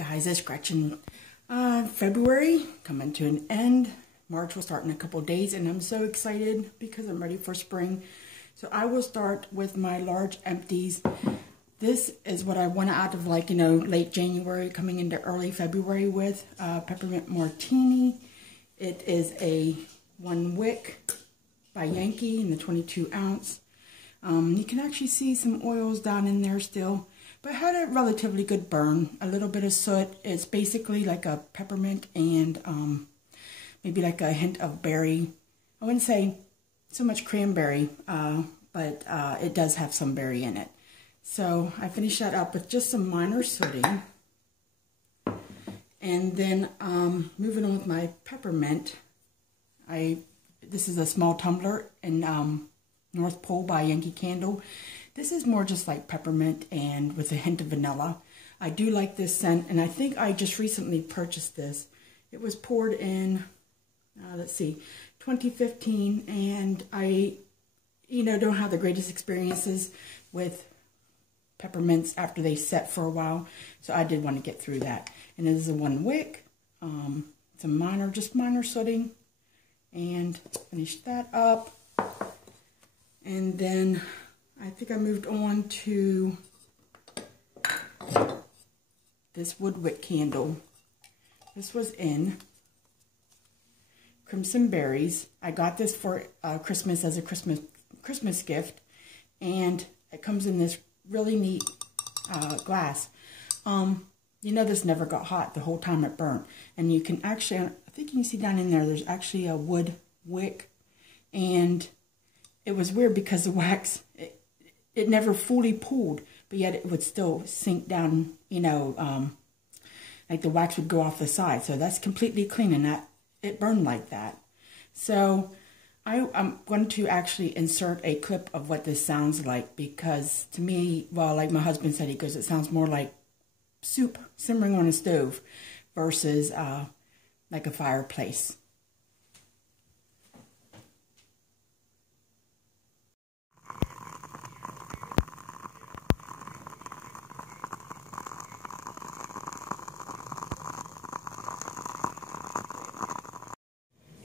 guys, it's Gretchen. February coming to an end. March will start in a couple days, and I'm so excited because I'm ready for spring. So I will start with my large empties. This is what I went out of, like, late January coming into early February with. Peppermint Martini. It is a 1 wick by Yankee in the 22 ounce. You can actually see some oils down in there still, but it had a relatively good burn. A little bit of soot. It's basically like a peppermint and maybe like a hint of berry. I wouldn't say so much cranberry, but it does have some berry in it. So I finished that up with just some minor sooting. And then moving on with my peppermint, this is a small tumbler in North Pole by Yankee Candle. This is more just like peppermint and with a hint of vanilla. I do like this scent, and I think I just recently purchased this. It was poured in, let's see, 2015, and I, don't have the greatest experiences with peppermints after they set for a while, so I did want to get through that. And it is a 1 wick, some just minor sooting, and finish that up. And then I think I moved on to this wood wick candle. This was in Crimson Berries. I got this for Christmas as a Christmas gift, and it comes in this really neat glass. This never got hot the whole time it burned, and you can actually, I think you can see down in there's actually a wood wick, and it was weird because the wax, it never fully pulled, but yet it would still sink down, like the wax would go off the side. So that's completely clean, and it burned like that. So I'm going to actually insert a clip of what this sounds like, because to me, well, like my husband said, he goes, it sounds more like soup simmering on a stove versus like a fireplace.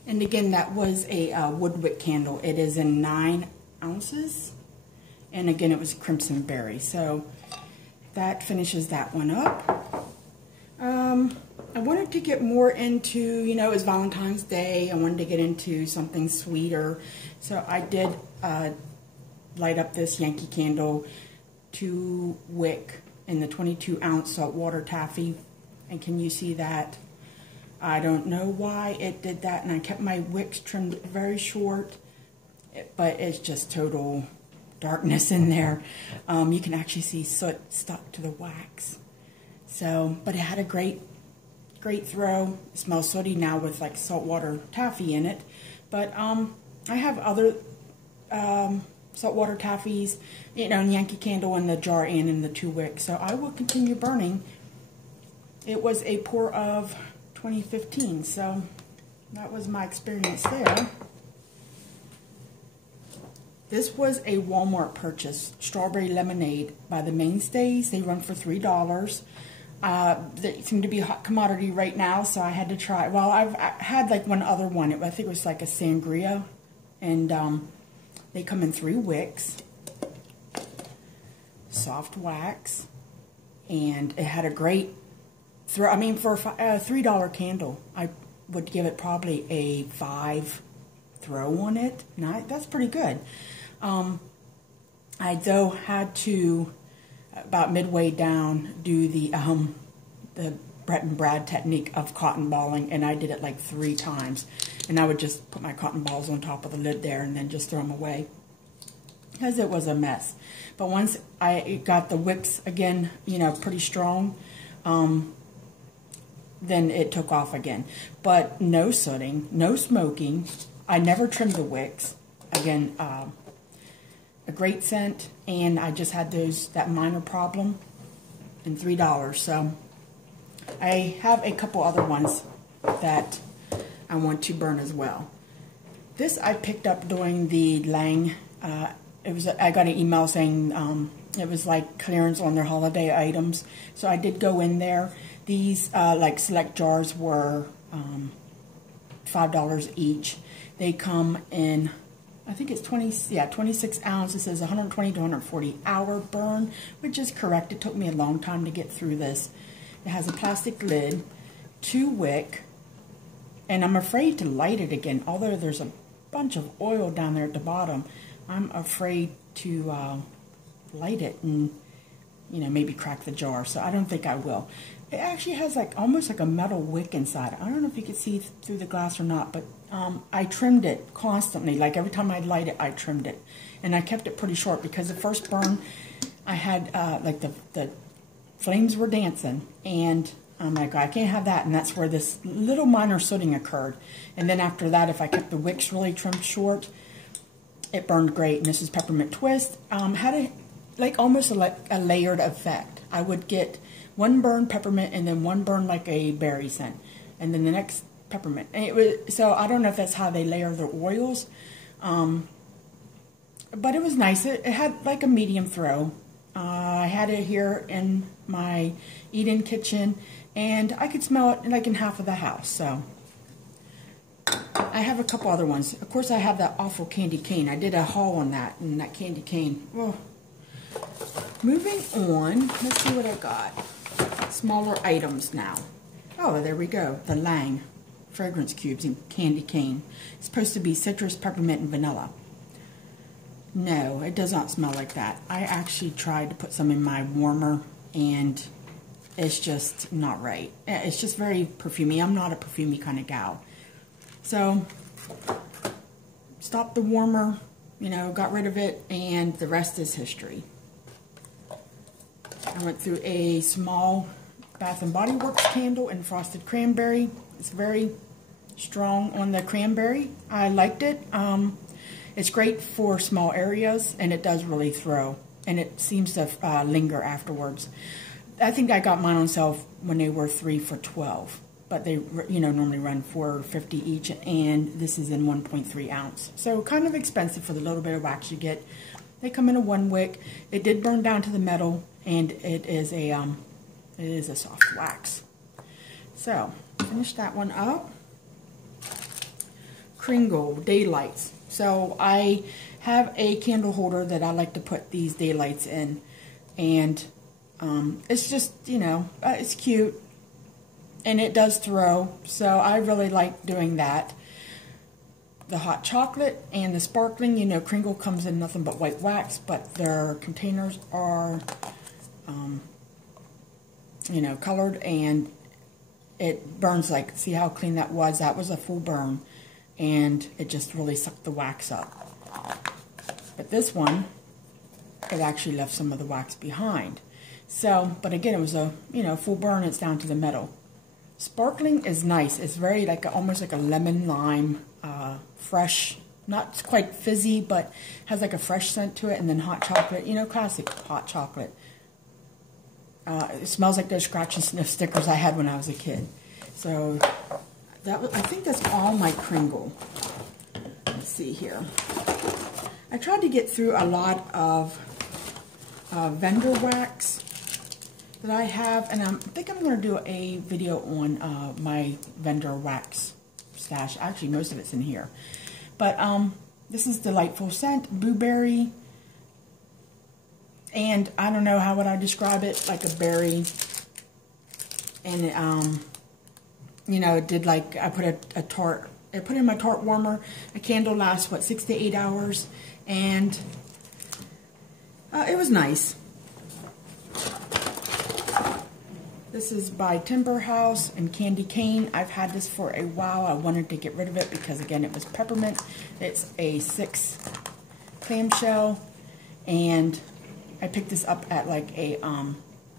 And again, that was a wood wick candle. It is in 9 ounces. And again, it was Crimson Berry. So that finishes that one up. I wanted to get more into, it was Valentine's Day. I wanted to get into something sweeter. So I did light up this Yankee Candle 2 wick in the 22 ounce saltwater taffy. And can you see that? I don't know why it did that, and I kept my wicks trimmed very short, but it's just total darkness in there. You can actually see soot stuck to the wax. So, but it had a great throw. It smells sooty now with like saltwater taffy in it. But I have other saltwater taffies, in Yankee Candle in the jar and in the 2 wicks. So I will continue burning. It was a pour of 2015, so that was my experience there. This was a Walmart purchase, strawberry lemonade by the Mainstays. They run for $3. They seem to be a hot commodity right now, so I had to try. Well, I had like one other one. I think it was like a sangria, and they come in 3 wicks, soft wax, and it had a great throw. I mean, for a $3 candle, I would give it probably a 5 throw on it. That's pretty good. I though had to, about midway down, do the Brett and Brad technique of cotton balling, and I did it like 3 times. And I would just put my cotton balls on top of the lid there and then just throw them away, because it was a mess. But once I got the wicks again, pretty strong, then it took off again. But no sooting, no smoking. I never trimmed the wicks. Again, a great scent, and I just had that minor problem, and $3. So I have a couple other ones that I want to burn as well. This I picked up during the Lang. I got an email saying it was like clearance on their holiday items. So I did go in there. These like select jars were $5 each. They come in, I think it's 26 ounces. It says 120 to 140 hour burn, which is correct. It took me a long time to get through this. It has a plastic lid, 2 wick, and I'm afraid to light it again. Although there's a bunch of oil down there at the bottom, I'm afraid to light it and, you know, maybe crack the jar. So I don't think I will. It actually has like almost like a metal wick inside. I don't know if you can see through the glass or not, but I trimmed it constantly. Like every time I'd light it, I trimmed it. And I kept it pretty short because the first burn, I had like the flames were dancing, and I'm like, I can't have that, and that's where this little minor sooting occurred. And then after that, if I kept the wicks really trimmed short, it burned great. And this is Peppermint Twist. Had like almost a layered effect. I would get one burn peppermint and then one burn like a berry scent, and then the next peppermint. And it was, so I don't know if that's how they layer their oils, but it was nice. It had like a medium throw. I had it here in my eat-in kitchen, and I could smell it like in half of the house. So I have a couple other ones. Of course, I have that awful candy cane. I did a haul on that, and that candy cane. Oh. Moving on, let's see what I got. Smaller items now. Oh, there we go. The Lang fragrance cubes and candy cane. It's supposed to be citrus, peppermint, and vanilla. No, it does not smell like that. I actually tried to put some in my warmer, and it's just not right. It's just very perfumey. I'm not a perfumey kind of gal. So, stopped the warmer, you know, got rid of it, and the rest is history. I went through a small Bath & Body Works candle in frosted cranberry. It's very strong on the cranberry. I liked it. It's great for small areas, and it does really throw, and it seems to linger afterwards. I think I got mine on sale when they were 3 for $12, but they, you know, normally run $4.50 each, and this is in 1.3 ounce. So kind of expensive for the little bit of wax you get. They come in a 1 wick. It did burn down to the metal, and it is a soft wax. So finish that one up. Kringle daylights. So I have a candle holder that I like to put these daylights in, and it's just, you know, it's cute, and it does throw, so I really like doing that. The hot chocolate and the sparkling, you know, Kringle comes in nothing but white wax, but their containers are, you know, colored, and it burns like, see how clean that was? That was a full burn, and it just really sucked the wax up. But this one, it actually left some of the wax behind. So, but again, it was a, you know, full burn. It's down to the metal. Sparkling is nice. It's very like almost like a lemon lime, fresh, not quite fizzy, but has like a fresh scent to it. And then hot chocolate, you know, classic hot chocolate. It smells like those scratch and sniff stickers I had when I was a kid. So that was, I think that's all my Kringle. Let's see here. I tried to get through a lot of vendor wax that I have, and I think I'm going to do a video on my vendor wax stash. Actually, most of it's in here. But this is Delightful Scent, blueberry, and I don't know how would I describe it, like a berry, and you know, it did like, I put a Tart, I put in my Tart warmer. A candle lasts, what, 6 to 8 hours, and it was nice. This is by Timber House and Candy Cane. I've had this for a while. I wanted to get rid of it because, again, it was peppermint. It's a 6 clamshell, and I picked this up at like a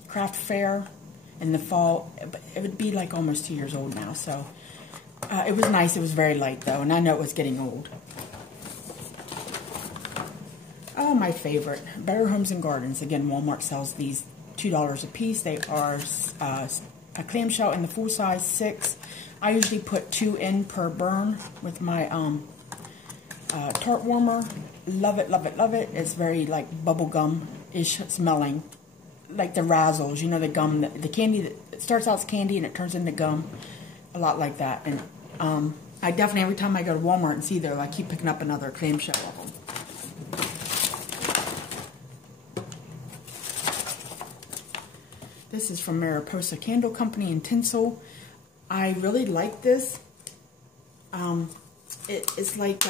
craft fair in the fall. It would be like almost 2 years old now, so it was nice. It was very light though, and I know it was getting old. Oh, my favorite, Better Homes and Gardens. Again, Walmart sells these $2 a piece. They are a clamshell in the full size 6. I usually put 2 in per burn with my Tart warmer. Love it, love it, love it. It's very like bubblegum-ish smelling. like the Razzles, you know, the gum, the candy that starts out as candy and it turns into gum. A lot like that. And I definitely, every time I go to Walmart and see those, I keep picking up another clamshell of them. This is from Mariposa Candle Company in Tinsel. I really like this. It's like,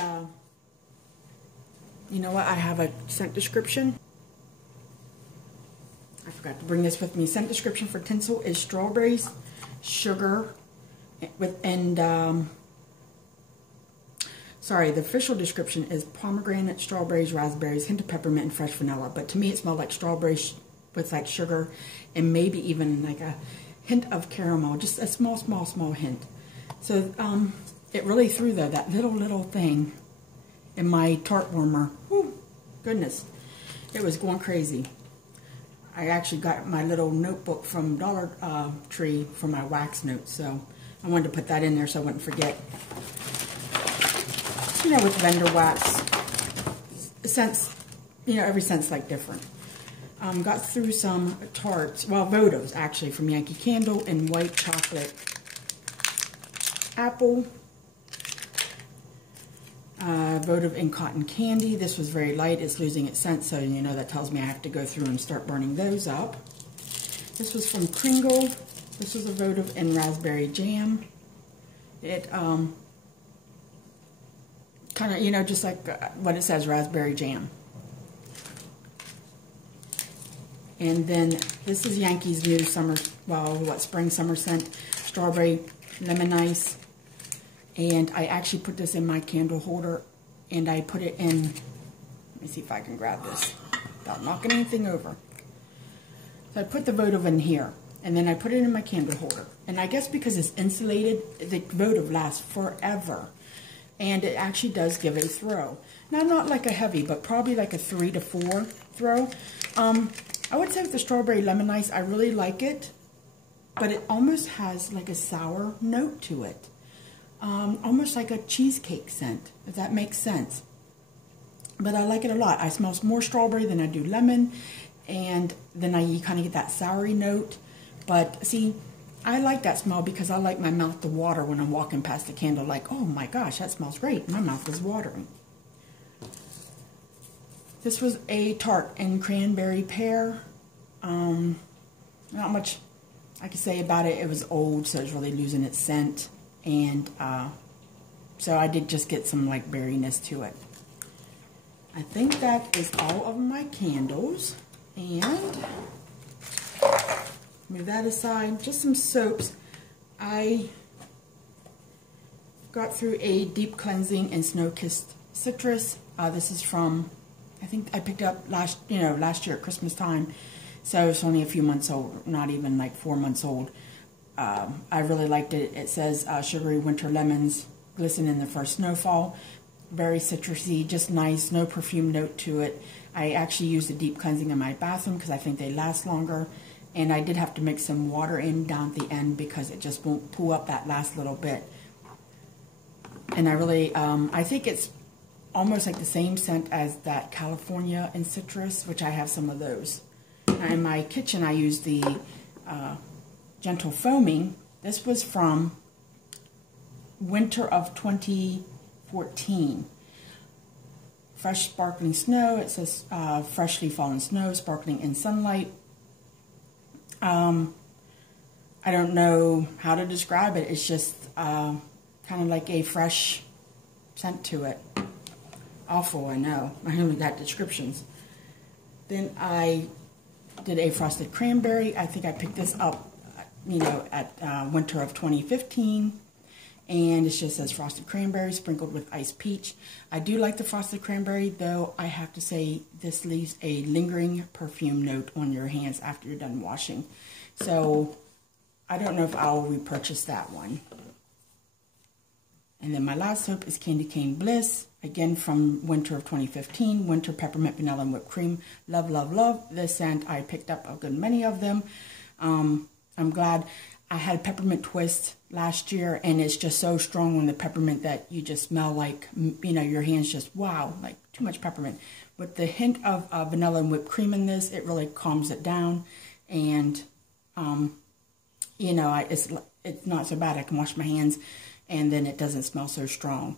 you know what, I have a scent description. I forgot to bring this with me. Scent description for Tinsel is strawberries, sugar, sorry, the official description is pomegranate, strawberries, raspberries, hint of peppermint, and fresh vanilla. But to me, it smelled like strawberries with like sugar and maybe even like a hint of caramel, just a small, small, small hint. So it really threw though, that little thing in my Tart warmer. Whew, goodness, it was going crazy. I actually got my little notebook from Dollar Tree for my wax notes, so I wanted to put that in there so I wouldn't forget. You know, with vendor wax, scents, you know, every scent's like different. Got through some Tarts, well, Votives actually, from Yankee Candle in white chocolate apple. Votive in cotton candy. This was very light. It's losing its scent, so you know that tells me I have to go through and start burning those up. This was from Kringle. This was a votive in raspberry jam. It kind of, you know, just like what it says, raspberry jam. And then this is Yankee's new summer, well, what, spring summer scent, strawberry lemon ice. And I actually put this in my candle holder, and I put it in, let me see if I can grab this without knocking anything over. So I put the votive in here, and then I put it in my candle holder. And I guess because it's insulated, the votive lasts forever. And it actually does give it a throw. Now, not like a heavy, but probably like a 3 to 4 throw. I would say with the strawberry lemon ice, I really like it, but it almost has like a sour note to it. Almost like a cheesecake scent, if that makes sense. But I like it a lot. I smell more strawberry than I do lemon, and then you kind of get that soury note. But see, I like that smell because I like my mouth to water when I'm walking past the candle, like, oh my gosh, that smells great. My mouth is watering. This was a Tart in Cranberry Pear. Not much I could say about it. It was old, so it's really losing its scent. And so I did just get some like berryness to it. I think that is all of my candles. And move that aside. Just some soaps. I got through a deep cleansing and snow-kissed citrus. This is from, I think I picked up last year at Christmas time. So it's only a few months old, not even like 4 months old. I really liked it. It says sugary winter lemons glisten in the first snowfall. Very citrusy, just nice, no perfume note to it. I actually used a deep cleansing in my bathroom because I think they last longer. And I did have to mix some water in down at the end because it just won't pull up that last little bit. And I really, I think it's almost like the same scent as that California and citrus, which I have some of those. Now in my kitchen, I use the Gentle Foaming. This was from winter of 2014. Fresh sparkling snow. It says freshly fallen snow, sparkling in sunlight. I don't know how to describe it. It's just kind of like a fresh scent to it. Awful, I know. I only got descriptions. Then I did a frosted cranberry. I think I picked this up, you know, at winter of 2015. And it just says frosted cranberry sprinkled with iced peach. I do like the frosted cranberry, though I have to say this leaves a lingering perfume note on your hands after you're done washing. So I don't know if I'll repurchase that one. And then my last soap is Candy Cane Bliss, again from winter of 2015. Winter peppermint, vanilla, and whipped cream. Love, love, love this scent. I picked up a good many of them. I'm glad. I had a peppermint twist last year, and it's just so strong on the peppermint that you just smell like, you know, your hands just, wow, like too much peppermint. With the hint of vanilla and whipped cream in this, it really calms it down. and you know, it's not so bad. I can wash my hands, and then it doesn't smell so strong.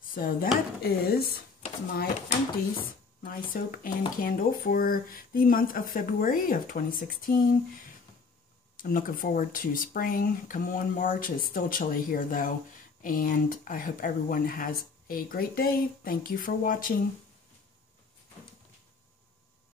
So that is my Empties, my soap and candle for the month of February of 2016. I'm looking forward to spring. Come on, March. It's still chilly here though, and I hope everyone has a great day. Thank you for watching.